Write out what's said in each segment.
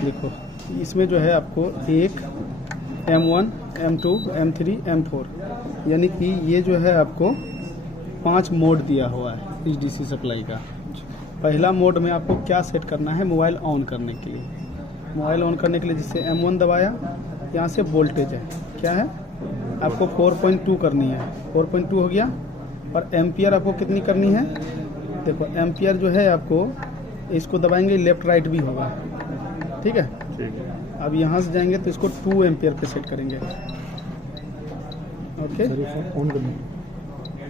देखो इसमें जो है आपको एक M1, M2, M3, M4 यानी कि ये जो है आपको 5 मोड दिया हुआ है इस डीसी सप्लाई का। पहला मोड में आपको क्या सेट करना है, मोबाइल ऑन करने के लिए। मोबाइल ऑन करने के लिए जिससे M1 दबाया, यहाँ से वोल्टेज है, क्या है आपको 4.2 करनी है, 4.2 हो गया। और एम्पियर आपको कितनी करनी है, देखो एम्पियर जो है आपको इसको दबाएंगे लेफ्ट राइट भी होगा, ठीक है। अब यहाँ से जाएंगे तो इसको 2 एम्पियर पे सेट करेंगे, ओके। ऑन करना,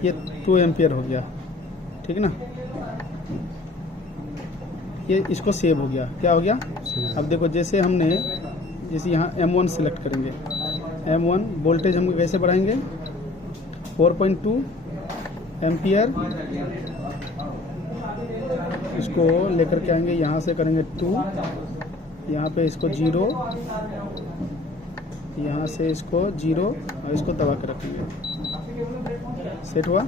ये 2 एम्पियर हो गया, ठीक है ना। ये इसको सेव हो गया, क्या हो गया। अब देखो जैसे हमने जैसे यहाँ M1 सेलेक्ट करेंगे, M1 वोल्टेज हम कैसे बढ़ाएंगे 4.2 एम्पियर, इसको लेकर के आएंगे, यहाँ से करेंगे 2, यहाँ पे इसको 0, यहाँ से इसको 0 और इसको दबा के रखेंगे, सेट हुआ।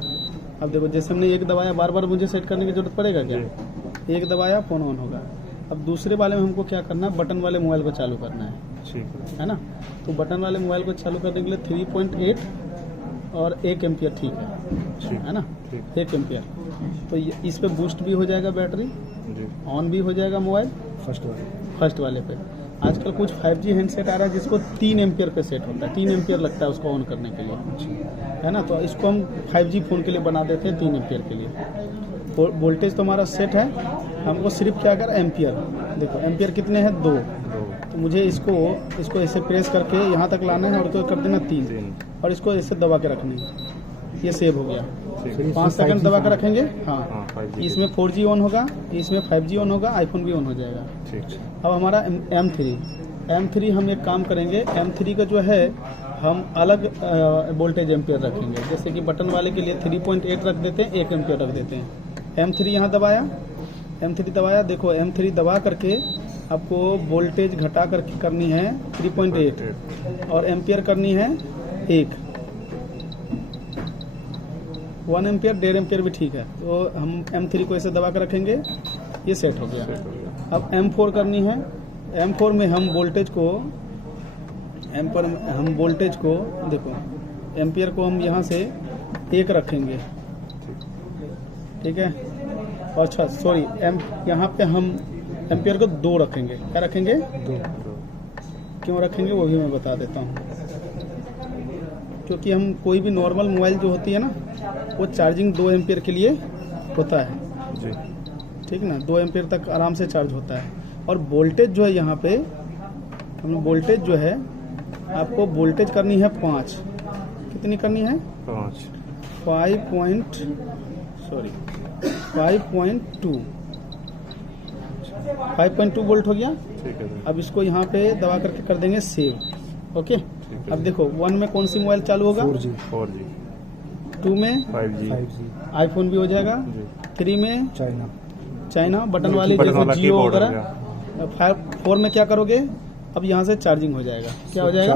अब देखो जैसे हमने एक दबाया, बार बार मुझे सेट करने की जरूरत पड़ेगा क्या, एक दबाया फ़ोन ऑन होगा। अब दूसरे वाले में हमको क्या करना है, बटन वाले मोबाइल को चालू करना है ना। तो बटन वाले मोबाइल को चालू करने के लिए 3.8 और 1 एम्पियर ठीक है ना, 1 एम्पियर। तो इस पे बूस्ट भी हो जाएगा बैटरी, ऑन भी हो जाएगा मोबाइल फर्स्ट वाले पे। आजकल कुछ 5G हैंडसेट आ रहा है जिसको 3 एम्पियर पे सेट होता है, 3 एम्पियर लगता है उसको ऑन करने के लिए, है ना। तो इसको हम 5G फ़ोन के लिए बना देते हैं 3 एम्पियर के लिए। वोल्टेज तो हमारा सेट है, हमको सिर्फ क्या कर एम्पियर, देखो एम्पियर कितने हैं 2। तो मुझे इसको ऐसे प्रेस करके यहाँ तक लाना है और तो कर देना 3 और इसको ऐसे दबा के रखना है, ये सेव हो गया। 5 सेकंड दबा कर रखेंगे, हाँ। इसमें 4G ऑन होगा, इसमें 5G ऑन होगा, आईफोन भी ऑन हो जाएगा। अब हमारा M3 हम एक काम करेंगे, M3 का जो है हम अलग वोल्टेज एम्पियर रखेंगे। जैसे कि बटन वाले के लिए 3.8 रख देते हैं, 1 एम्पियर रख देते हैं। M3 यहाँ दबाया, M3 दबाया, देखो M3 दबा करके आपको वोल्टेज घटा करके करनी है 3.8 और एम्पियर करनी है 1 एम्पियर, 1.5 एम्पियर भी ठीक है। तो हम M3 को ऐसे दबा कर रखेंगे, ये सेट हो गया। अब M4 करनी है, M4 में हम वोल्टेज को देखो एम्पियर को हम यहाँ से 1 रखेंगे, ठीक है। और अच्छा सॉरी, यहाँ पे हम एम्पियर को 2 रखेंगे, क्या रखेंगे 2। क्यों रखेंगे वो भी मैं बता देता हूँ। क्योंकि हम कोई भी नॉर्मल मोबाइल जो होती है ना, वो चार्जिंग 2 एम्पियर के लिए होता है जी, ठीक ना। 2 एम्पियर तक आराम से चार्ज होता है। और वोल्टेज जो है यहाँ पे हम वोल्टेज जो है आपको वोल्टेज करनी है 5, कितनी करनी है 5.2 वोल्ट हो गया। अब इसको यहाँ पे दबा करके कर देंगे सेव, ओके। अब देखो 1 में कौन सी मोबाइल चालू होगा 4G, 2 में 5G, आईफोन भी हो जाएगा, 3 में चाइना बटन वाली जैसे जियो वगैरह। 4 में क्या करोगे, अब यहाँ से चार्जिंग हो जाएगा, क्या हो जाएगा,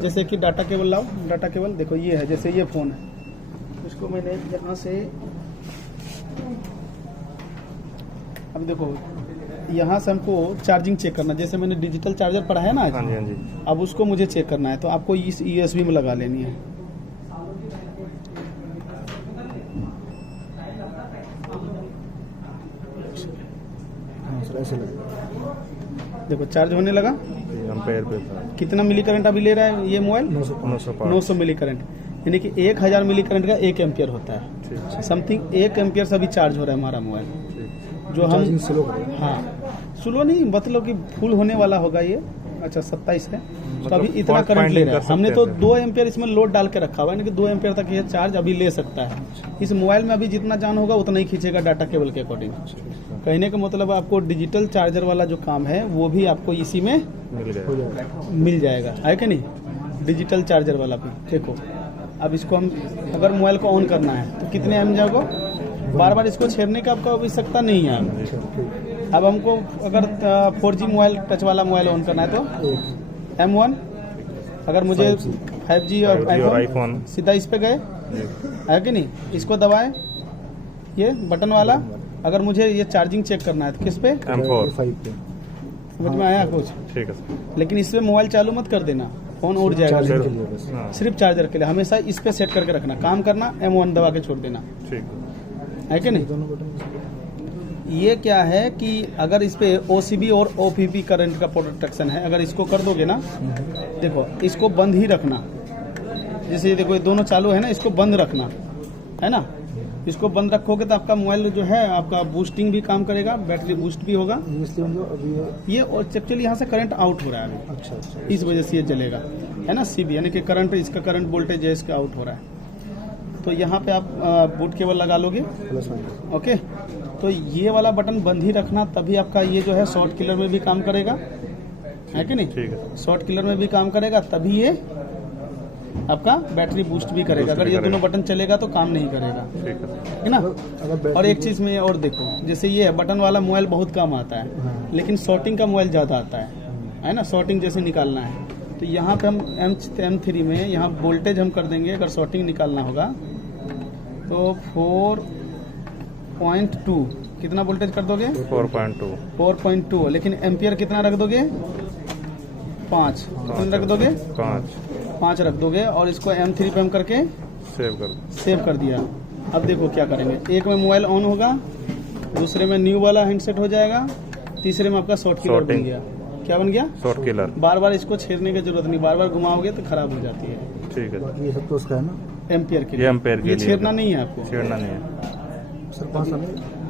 जैसे कि डाटा केबल लाओ, डाटा केबल देखो ये है, जैसे ये फ़ोन है, इसको मैंने यहाँ से, अब देखो यहाँ से हमको चार्जिंग चेक करना, जैसे मैंने डिजिटल चार्जर पढ़ा है ना आज, अब उसको मुझे चेक करना है, तो आपको इस USB में लगा लेनी है। देखो चार्ज होने लगा, कितना मिली करंट अभी ले रहा है ये मोबाइल, 900 मिली करंट, यानी कि 1000 मिली करंट का 1 एम्पियर होता है, समथिंग 1 एम्पियर से अभी चार्ज हो रहा है हमारा मोबाइल। जो हम स्लो नहीं, मतलब कि फुल होने वाला होगा ये, अच्छा 27 है, तो अभी इतना करंट ले रहा है। हमने तो 2 एम्पियर इसमें लोड डाल के रखा हुआ है, यानी कि 2 एम्पियर तक ये चार्ज अभी ले सकता है। इस मोबाइल में अभी जितना जान होगा उतना ही खींचेगा डाटा केबल के अकॉर्डिंग। कहने का मतलब आपको डिजिटल चार्जर वाला जो काम है वो भी आपको इसी में मिल जाएगा, है कि नहीं, डिजिटल चार्जर वाला भी। देखो अब इसको हम अगर मोबाइल को ऑन करना है तो कितने एम जाएगा, बार बार इसको छेड़ने का आपको आवश्यकता नहीं है। अब हमको अगर 4G मोबाइल टच वाला मोबाइल ऑन करना है तो M1, अगर मुझे 5G और आईफोन सीधा इस पे गए, है कि नहीं, इसको दबाएं ये बटन वाला। अगर मुझे ये चार्जिंग चेक करना है तो किस पे, समझ में आया कुछ? ठीक है सर। लेकिन इसमें मोबाइल चालू मत कर देना, फोन उड़ जाएगा। चार्जर के लिए बस। हाँ, सिर्फ चार्जर के लिए हमेशा इस पे सेट करके रखना, काम करना M1 दबा के छोड़ देना, ठीक है कि नहीं? दोनों बटन ये क्या है कि अगर इस पे OCB और OPP करंट का प्रोटेक्शन है, अगर इसको कर दोगे ना, देखो इसको बंद ही रखना। जैसे ये देखो ये दोनों चालू है ना, इसको बंद रखना है ना। इसको बंद रखोगे तो आपका मोबाइल जो है आपका बूस्टिंग भी काम करेगा, बैटरी बूस्ट भी होगा। इसलिए जो अभी ये और एक्चुअली यहाँ से करंट आउट हो रहा है अभी, अच्छा अच्छा इस वजह से ये जलेगा, है ना। CB यानी कि करंट, इसका करंट वोल्टेज है इसका आउट हो रहा है। तो यहाँ पे आप बूट केबल लगा लोगे, प्लस माइनस। ओके। तो ये वाला बटन बंद ही रखना, तभी आपका ये जो है शॉर्ट किलर में भी काम करेगा, है कि नहीं? ठीक है। शॉर्ट किलर में भी काम करेगा, तभी ये आपका बैटरी बूस्ट भी करेगा। बूस्ट अगर भी ये करेगा। दोनों बटन चलेगा तो काम नहीं करेगा, ठीक है सर। है ना। अगर बैटरी और एक चीज में और देखो, जैसे ये बटन वाला मोबाइल बहुत कम आता है, हाँ। लेकिन शॉर्टिंग का मोबाइल ज़्यादा आता है ना। शॉर्टिंग जैसे निकालना है तो यहाँ पे हम M3 में यहाँ वोल्टेज हम कर देंगे। अगर शॉर्टिंग निकालना होगा तो 4.2 कितना वोल्टेज कर दोगे? 4.2 4.2। लेकिन एम्पियर कितना रख दोगे? 5। कितना रख दोगे? 5 रख दोगे। और इसको M3 पे हम करके सेव कर दिया। अब देखो क्या करेंगे, एक में मोबाइल ऑन होगा, दूसरे में न्यू वाला हैंडसेट हो जाएगा, तीसरे में आपका शॉर्ट किलर बन गया। क्या बन गया? Short killer. बार बार इसको छेड़ने की जरूरत नहीं, बार बार घुमाओगे तो खराब हो जाती है। ठीक है। ये सब तो उसका है ना एम्पियर के ये लिए, एम्पेयर के ये लिए छेड़ना नहीं है आपको। छेड़ना नहीं है। सर 5 साल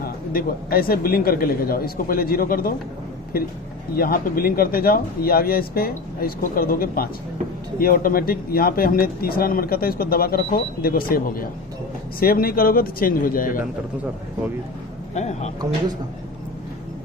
हाँ देखो ऐसे बिलिंग करके लेके जाओ। इसको पहले 0 कर दो, फिर यहाँ पे बिलिंग करते जाओ, ये आ गया इस पे, इसको कर दोगे 5। ये ऑटोमेटिक यहाँ पे हमने तीसरा नंबर का था, इसको दबा कर रखो, देखो सेव हो गया। सेव नहीं करोगे तो चेंज हो जाएगा, डन कर दूं सर, होगी। है हाँ। कम हो गया इसका?